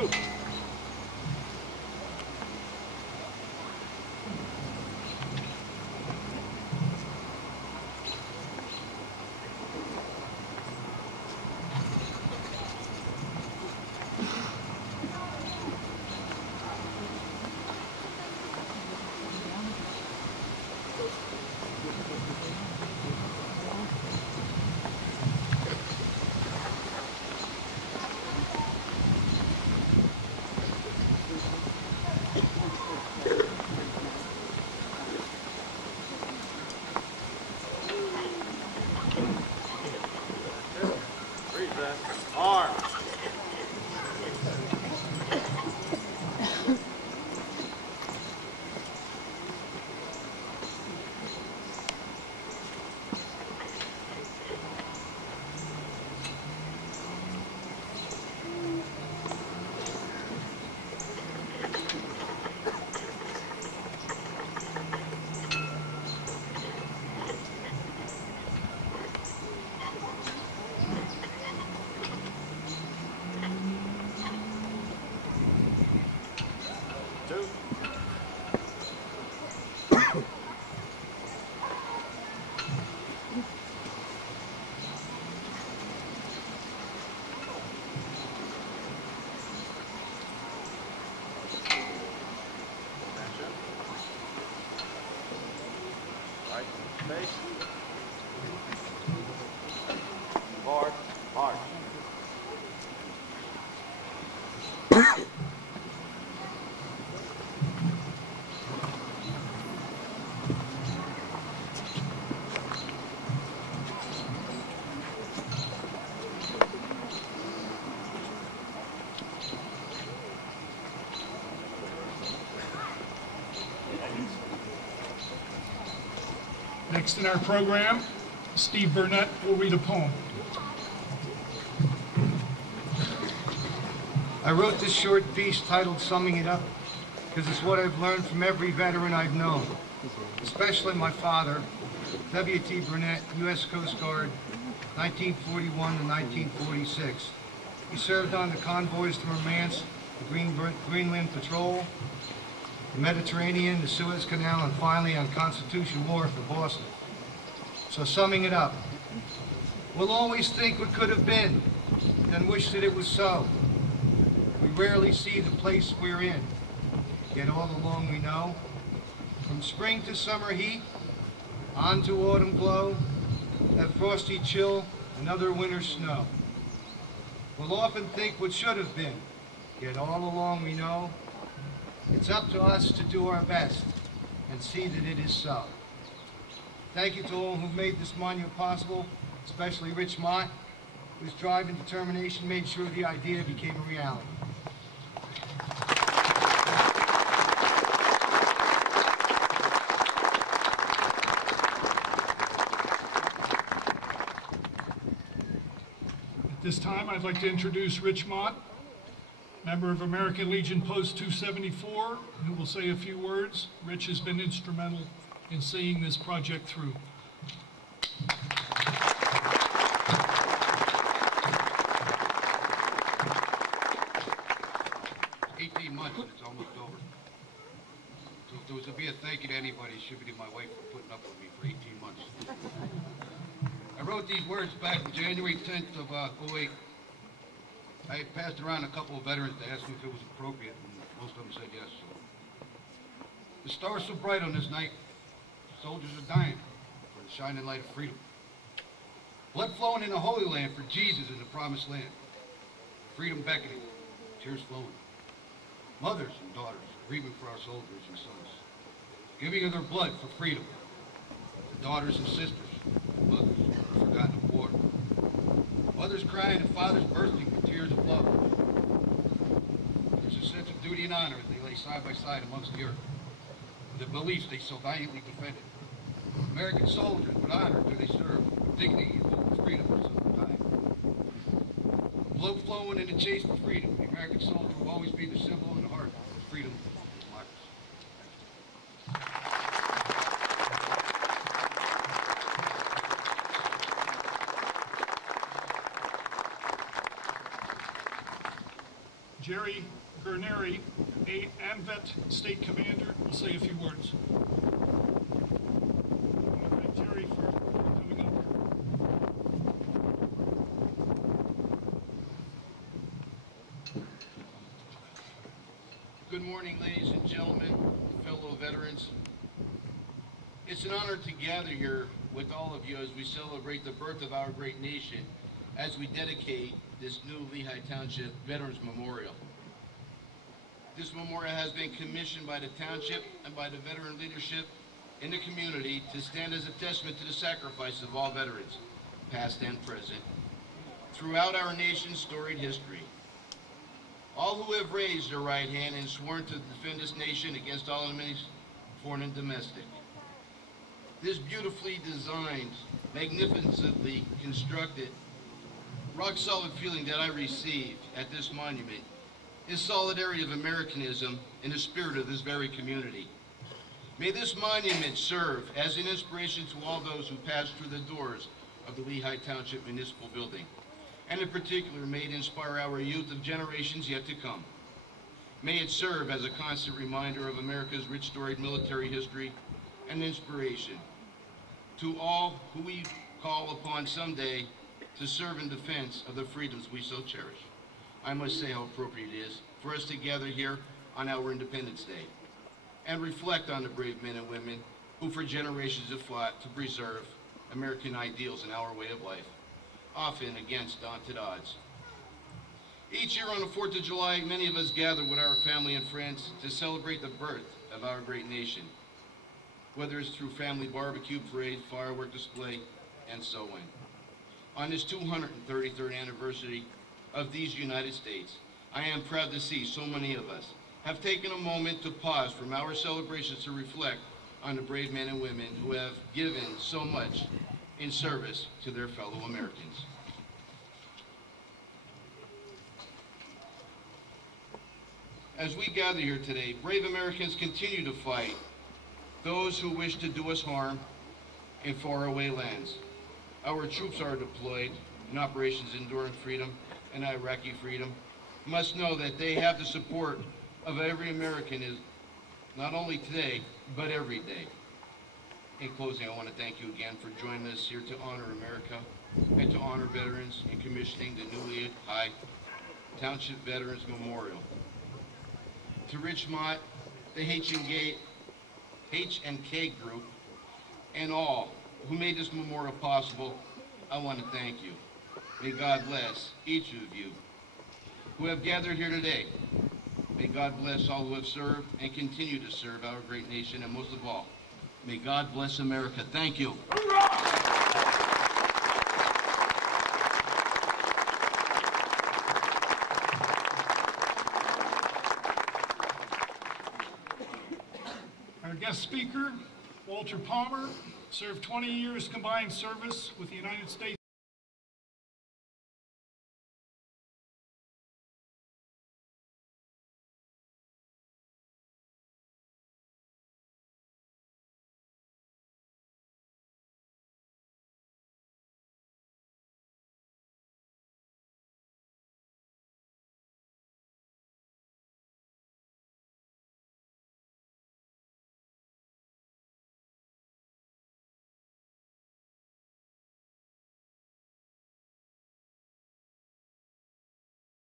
Two. Arm. Two. Right, face. Hard, hard. Next in our program, Steve Burnett will read a poem. I wrote this short piece titled Summing It Up because it's what I've learned from every veteran I've known, especially my father, W.T. Burnett, U.S. Coast Guard, 1941 to 1946. He served on the convoys to Murmansk, the Greenland Patrol, the Mediterranean, the Suez Canal, and finally on Constitution Wharf for Boston. So summing it up, we'll always think what could have been, then wish that it was so. We rarely see the place we're in, yet all along we know, from spring to summer heat, on to autumn glow, that frosty chill, another winter snow. We'll often think what should have been, yet all along we know, it's up to us to do our best and see that it is so. Thank you to all who made this monument possible, especially Rich Mott, whose drive and determination made sure the idea became a reality. At this time, I'd like to introduce Rich Mott, member of American Legion Post 274, who will say a few words. Rich has been instrumental in seeing this project through. 18 months and it's almost over. So if there was to be a thank you to anybody, it should be to my wife for putting up with me for 18 months. I wrote these words back on January 10th of 08. I had passed around a couple of veterans to ask me if it was appropriate, and most of them said yes. So. The stars so bright on this night, soldiers are dying for the shining light of freedom. Blood flowing in the Holy Land for Jesus in the Promised Land. Freedom beckoning, tears flowing. Mothers and daughters grieving for our soldiers and sons, giving of their blood for freedom. The daughters and sisters, mothers forgotten of war. Mothers crying and fathers bursting with tears of love. There's a sense of duty and honor as they lay side by side amongst the earth, with the beliefs they so valiantly defended. American soldiers, with honor do they serve, with dignity and hope for freedom for some time. Blood flowing in the chase for freedom, the American soldier will always be the symbol in the heart of freedom and democracy. Jerry Gurneri, AMVET State Commander, will say a few words. I want to thank Jerry for coming up. Good morning, ladies and gentlemen, fellow veterans. It's an honor to gather here with all of you as we celebrate the birth of our great nation, as we dedicate this new Lehigh Township Veterans Memorial. This memorial has been commissioned by the township and by the veteran leadership in the community to stand as a testament to the sacrifice of all veterans, past and present, throughout our nation's storied history. All who have raised their right hand and sworn to defend this nation against all enemies, foreign and domestic. This beautifully designed, magnificently constructed, rock-solid feeling that I received at this monument is solidarity of Americanism in the spirit of this very community. May this monument serve as an inspiration to all those who pass through the doors of the Lehigh Township Municipal Building, and in particular, may it inspire our youth of generations yet to come. May it serve as a constant reminder of America's rich storied military history and inspiration to all who we call upon someday to serve in defense of the freedoms we so cherish. I must say how appropriate it is for us to gather here on our Independence Day and reflect on the brave men and women who for generations have fought to preserve American ideals and our way of life, often against daunted odds. Each year on the 4th of July, many of us gather with our family and friends to celebrate the birth of our great nation, whether it's through family barbecue, parade, firework display, and so on. On this 233rd anniversary of these United States, I am proud to see so many of us have taken a moment to pause from our celebrations to reflect on the brave men and women who have given so much in service to their fellow Americans. As we gather here today, brave Americans continue to fight those who wish to do us harm in faraway lands. Our troops are deployed in Operations Enduring Freedom and Iraqi Freedom must know that they have the support of every American, is not only today, but every day. In closing, I want to thank you again for joining us here to honor America and to honor veterans in commissioning the new Lehigh Township Veterans Memorial. To Rich Mott, the H&K Group, and all who made this memorial possible, I want to thank you. May God bless each of you who have gathered here today. May God bless all who have served and continue to serve our great nation, and most of all, may God bless America. Thank you. Our guest speaker, Walter Palmer, served 20 years combined service with the United States